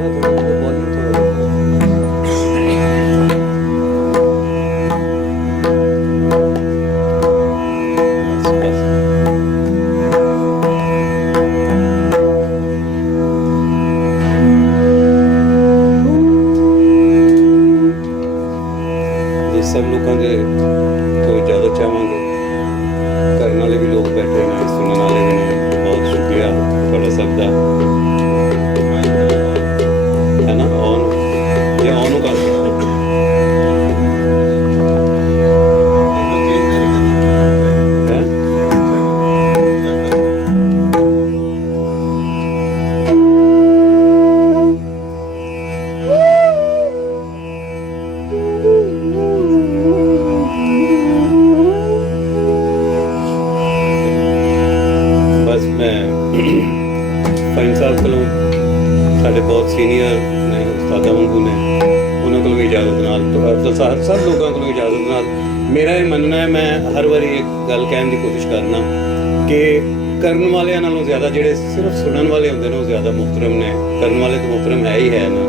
जरा थोड़ा वॉल्यूम थोड़ा बस बस। ये सब लोगों के तो ज़्यादा चाहेंगे करने वाले भी लोग बैठे हैं, सुनने वाले भी हैं। बहुत शुक्रिया थोड़ा सब का है ना। ऑन ये ऑन कर बस मैं ਫਾਈਨ ਸਾਹਿਬ ਕੋਲੋਂ ਸਾਡੇ ਬਹੁਤ ਸੀਨੀਅਰ ਨੇ ਉਸਤਾਦਾਂ ਵਾਂਗੂ ਨੇ, ਉਹਨਾਂ ਕੋਲੋਂ ਵੀ ਇਜਾਜ਼ਤ ਨਾਲ ਸਭ ਲੋਕਾਂ ਕੋਲੋਂ ਇਜਾਜ਼ਤ ਨਾਲ ਮੇਰਾ ਇਹ ਮੰਨਣਾ ਹੈ, ਮੈਂ ਹਰ ਵਾਰੀ ਇੱਕ ਗੱਲ ਕਹਿਣ ਦੀ ਕੋਸ਼ਿਸ਼ ਕਰਨਾ ਕਿ ਕਰਨ ਵਾਲਿਆਂ ਨਾਲੋਂ ਜ਼ਿਆਦਾ ਜਿਹੜੇ ਸਿਰਫ ਸੁਣਨ ਵਾਲੇ ਹੁੰਦੇ ਨੇ ਉਹ ਜ਼ਿਆਦਾ ਮੁਹਤਰਮ ਨੇ। ਕਰਨ ਵਾਲੇ ਤਾਂ ਮੁਹਤਰਮ ਹੈ ਹੀ ਹੈ ਨਾ,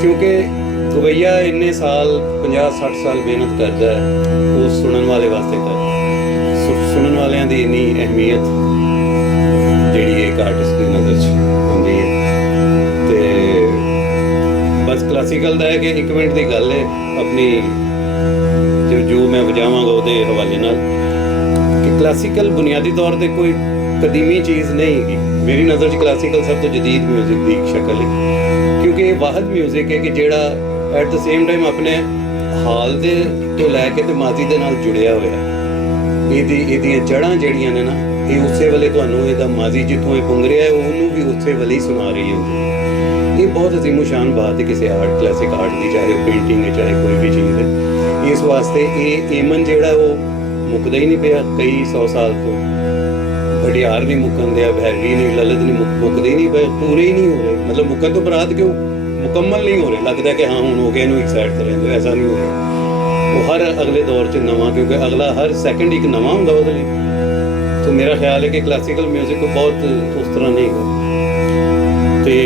ਕਿਉਂਕਿ ਗਵਈਆ ਇੰਨੇ ਸਾਲ 50-60 ਸਾਲ ਮਿਹਨਤ ਕਰਦਾ ਹੈ ਉਹ ਸੁਣਨ ਵਾਲੇ ਵਾਸਤੇ ਕਰਦਾ। ਸੁਣਨ ਵਾਲਿਆਂ ਦੀ ਇੰਨੀ ਅਹਿਮੀਅਤ ਜਿਹੜੀ ਇੱਕ ਆਰਟਿਸਟ ਦੀ ਨਜ਼ਰ 'ਚ ਹੁੰਦੀ ਹੈ। ਤੇ ਬਸ ਕਲਾਸੀਕਲ ਦਾ ਹੈ ਕਿ 1 ਮਿੰਟ ਦੀ ਗੱਲ ਹੈ ਆਪਣੀ ਜੋ ਮੈਂ ਵਜਾਵਾਂਗਾ ਉਹਦੇ ਹਵਾਲੇ ਨਾਲ, ਕਿ ਕਲਾਸੀਕਲ ਬੁਨਿਆਦੀ ਤੌਰ 'ਤੇ ਕੋਈ ਕਦੀਮੀ ਚੀਜ਼ ਨਹੀਂ ਹੈਗੀ। ਮੇਰੀ ਨਜ਼ਰ 'ਚ ਕਲਾਸੀਕਲ ਸਭ ਤੋਂ ਜਦੀਦ ਮਿਊਜ਼ਿਕ ਦੀ ਇੱਕ ਸ਼ਕਲ ਹੈ, ਕਿਉਂਕਿ ਇਹ ਵਾਹਦ ਮਿਊਜ਼ਿਕ ਹੈ ਕਿ ਜਿਹੜਾ ਐਟ ਦ ਸੇਮ ਟਾਈਮ ਆਪਣੇ ਹਾਲ ਦੇ ਤੋਂ ਲੈ ਕੇ ਤੇ ਮਾਜ਼ੀ ਦੇ ਨਾਲ ਜੁੜਿਆ ਹੋਇਆ। ਇਹਦੀਆਂ ਜੜ੍ਹਾਂ ਜਿਹੜੀਆਂ ਨੇ ਨਾ, ਇਹ ਉਸੇ ਵੇਲੇ ਤੁਹਾਨੂੰ ਇਹਦਾ ਮਾਜ਼ੀ ਜਿੱਥੋਂ ਇਹ ਪੁੰਗ ਰਿਹਾ ਹੈ ਉਹਨੂੰ ਵੀ ਉਸੇ ਵੇਲੇ ਹੀ ਸੁਣਾ ਰਹੀ ਹੁੰਦੀ ਹੈ। ਇਹ ਬਹੁਤ ਅਜ਼ੀਮੋ ਸ਼ਾਨ ਬਾਤ ਹੈ ਕਿਸੇ ਆਰਟ, ਕਲਾਸਿਕ ਆਰਟ ਦੀ, ਚਾਹੇ ਉਹ ਪੇਂਟਿੰਗ ਹੈ ਚਾਹੇ ਕੋਈ ਵੀ ਚੀਜ਼ ਹੈ। ਇਸ ਵਾਸਤੇ ਇਹ ਏਮਨ ਜਿਹੜਾ ਉਹ ਮੁੱਕਦਾ ਹੀ ਨਹੀਂ ਪਿਆ ਕਈ 100 ਸਾਲ ਤੋਂ। ਘੜਿਆਲ ਨਹੀਂ ਮੁੱਕਣ ਦਿਆ, ਭੈਰਵੀ ਨਹੀਂ, ਲਲਿਤ ਨਹੀਂ, ਮੁੱਕਦੇ ਹੀ ਨਹੀਂ ਪਏ, ਪੂਰੇ ਹੀ ਨਹੀਂ ਹੋ ਰਹੇ। ਮਤਲਬ ਮੁੱਕਣ ਤੋਂ ਬਾਅਦ ਕਿਉਂ ਮੁਕੰਮਲ ਨਹੀਂ ਹੋ ਰਹੇ, ਲੱਗਦਾ ਕਿ ਹਾਂ ਹੁਣ ਹੋ ਗਿਆ ਇਹਨੂੰ ਇੱਕ ਸਾਈਡ ਤੇ ਰਹਿੰਦੇ, ਐਸਾ ਨਹੀਂ ਹੋ ਰਿਹਾ। ਉਹ ਹਰ ਅਗਲੇ ਦੌਰ 'ਚ ਨਵਾਂ, ਕਿਉਂਕਿ ਅਗਲਾ ਹਰ ਸੈਕਿੰਡ ਇੱਕ ਨਵਾਂ ਹੁੰਦਾ ਉਹਦੇ ਲਈ। तो मेरा ख्याल है कि क्लासिकल म्यूजिक को बहुत उस तरह नहीं हो। तो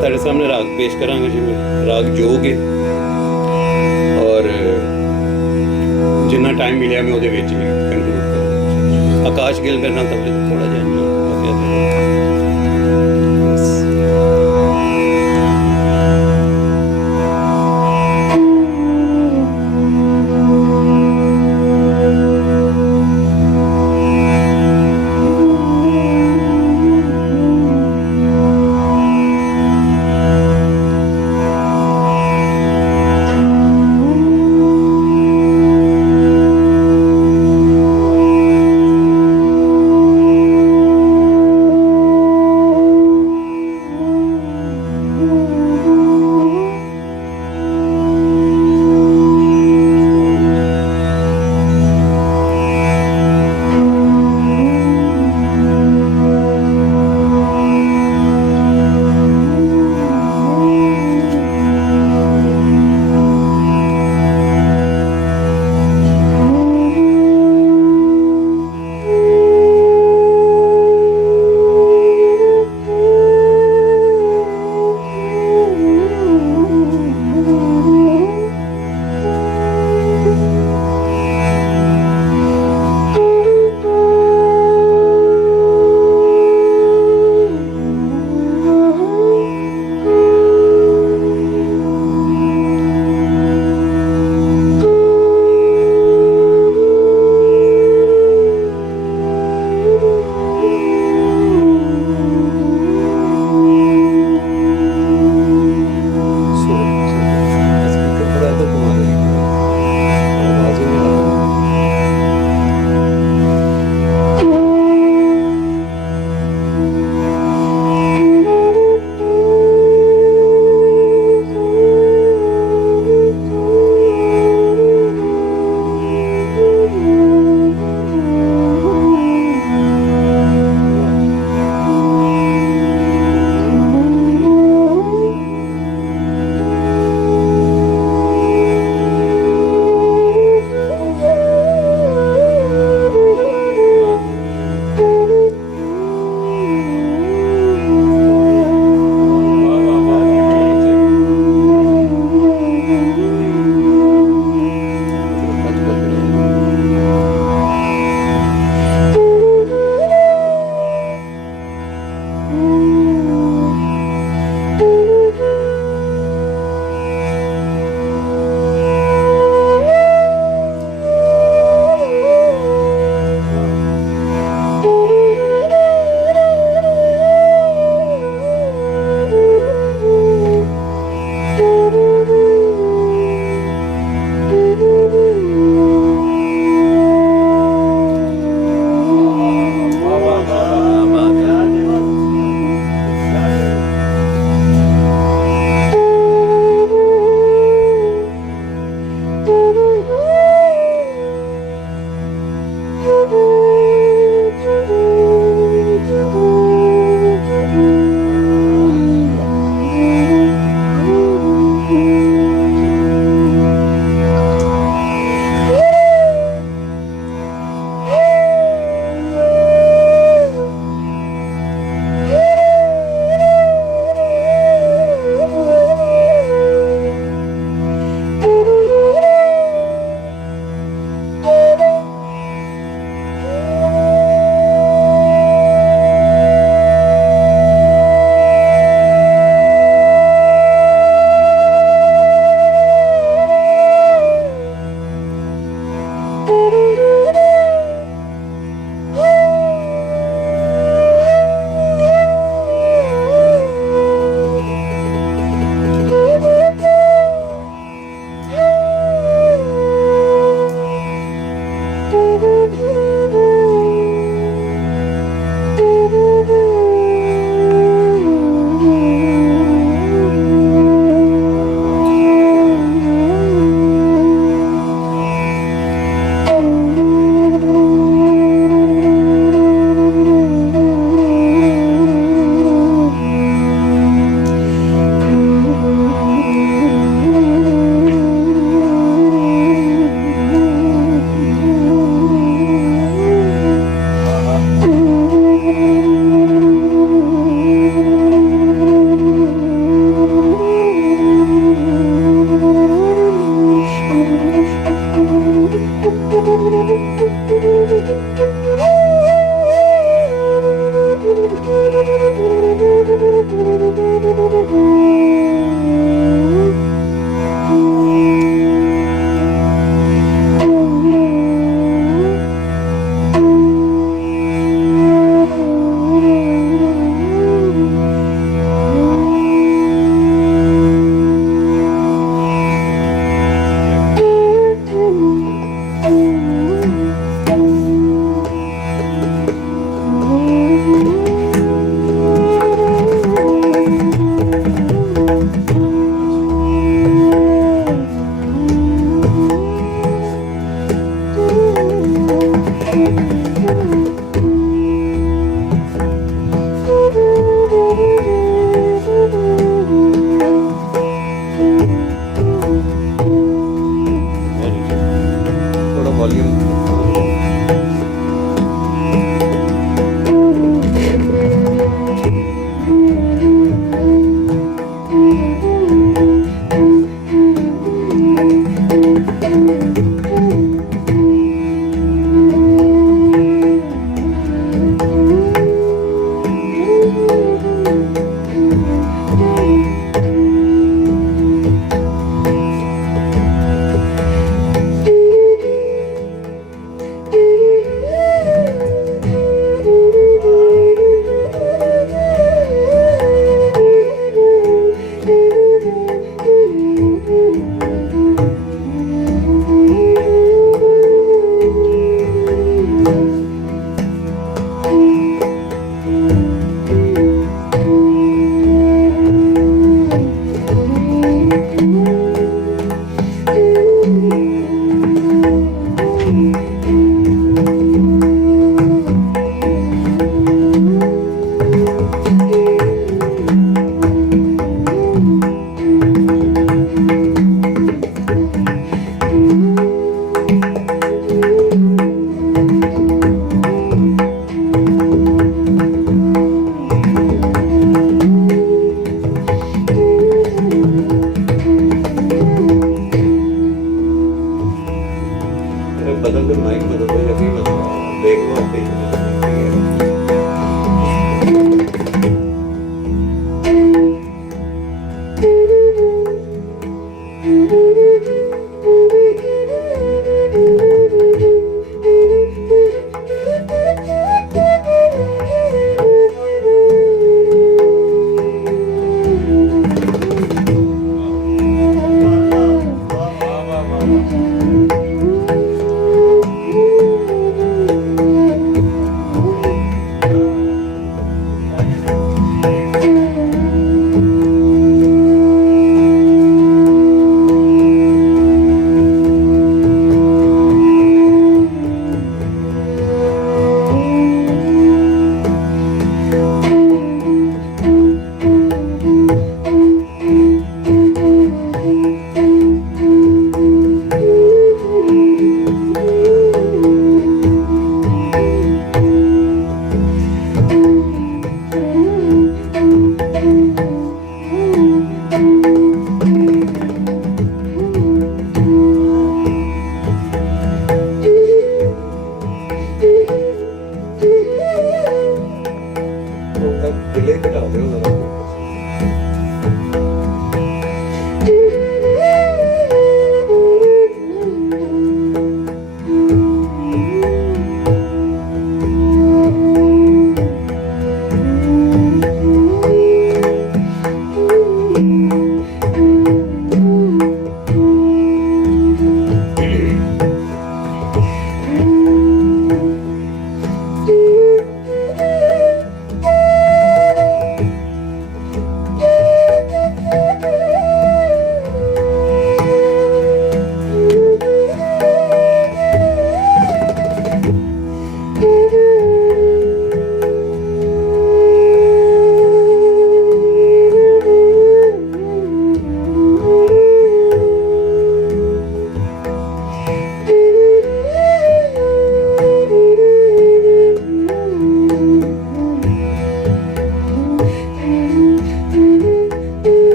तेरे सामने राग पेश करांगे जिमें राग जोग है, और जिन्ना टाइम मिले मैं वो कंक्लूड करूँ। आकाश गिल मेरे नाल तबले थोड़ा जिहा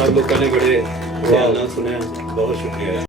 ਸਭ ਲੋਕਾਂ ਨੇ ਬੜੇ ਧਿਆਨ ਨਾਲ ਸੁਣਿਆ। ਬਹੁਤ ਸ਼ੁਕਰੀਆ।